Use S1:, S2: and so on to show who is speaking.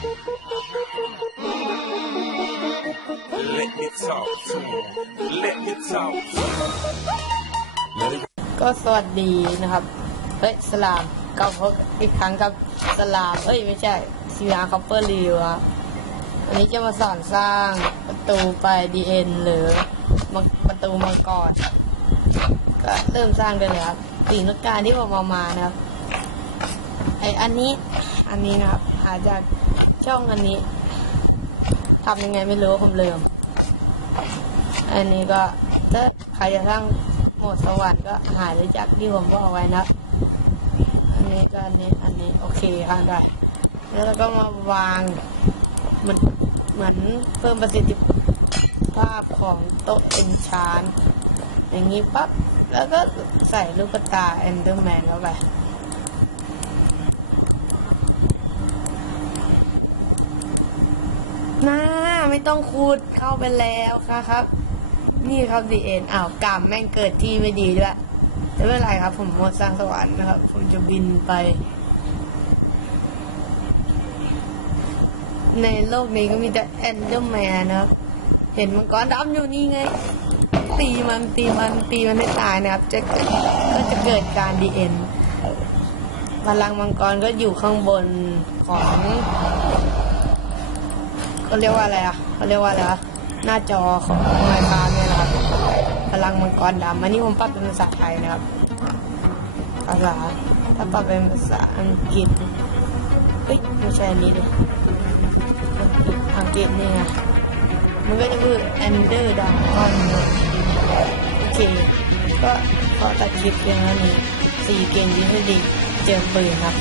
S1: Let me talk to him. Let me talk to him. Let it
S2: ก็สวัสดีนะครับ เฮ้ยสลามกลับพบอีกครั้งกับสลามเฮ้ยไม่ใช่ซีอาร์คัพเปอร์รีวครับวันนี้จะมาสอนสร้างประตูไปดีเอ็นหรือประตูมังกรก็เริ่มสร้างได้เลยครับสิ่งต้องการที่ผมเอามานะครับไออันนี้อันนี้นะครับหาจาก ช่องอันนี้ทำยังไงไม่รู้ผมลืมอันนี้ก็ถ้าใครจะสร้างโหมดสวรรค์ก็หายได้จากที่ผมบอกไว้นะ อันนี้ก็อันนี้อันนี้โอเคครับได้แล้วเราก็มาวางเหมันเหมือนเพิ่มประสิทธิภาพของโต๊ะเอนชานอย่างนี้ปั๊บแล้วก็ใส่ลูกตาเอนเดอร์แมนเข้าไป น่าไม่ ต้องคูดเข้าไปแล้วค่ะครับ นี่ครับดีเอ็นอ้าวกามแม่งเกิดที่ไม่ดีด้วยแต่ไม่เป็นไรครับ ผมหมดสร้างสวรรค์นะครับ ผมจะบินไป ในโลกนี้ก็มีแต่แอนเดอร์แมนนะครับ เห็นมังกรดำอยู่นี่ไง ตีมันตีมันตีมันให้ตายนะครับ จะก็จะเกิดการดีเอ็นพลังมังกรก็อยู่ข้างบนของ เขาเรียกว่าอะไรอะเขาเรียกว่าอะไรวะหน้าจอของไมค์คาเนี่ยนะครับ พลังมังกรดำอันนี้ผมปรับเป็นภาษาไทยนะครับ ภาษา ถ้าปรับเป็นภาษาอังกฤษเฮ้ยไม่ใช่อันนี้ดิอังกฤษนี่ไงมันก็จะคือ Ender Dragon โอเค ก็ขอตัดคลิปเพียงเท่านี้สี่เกมยิงดีเจอปืนครับ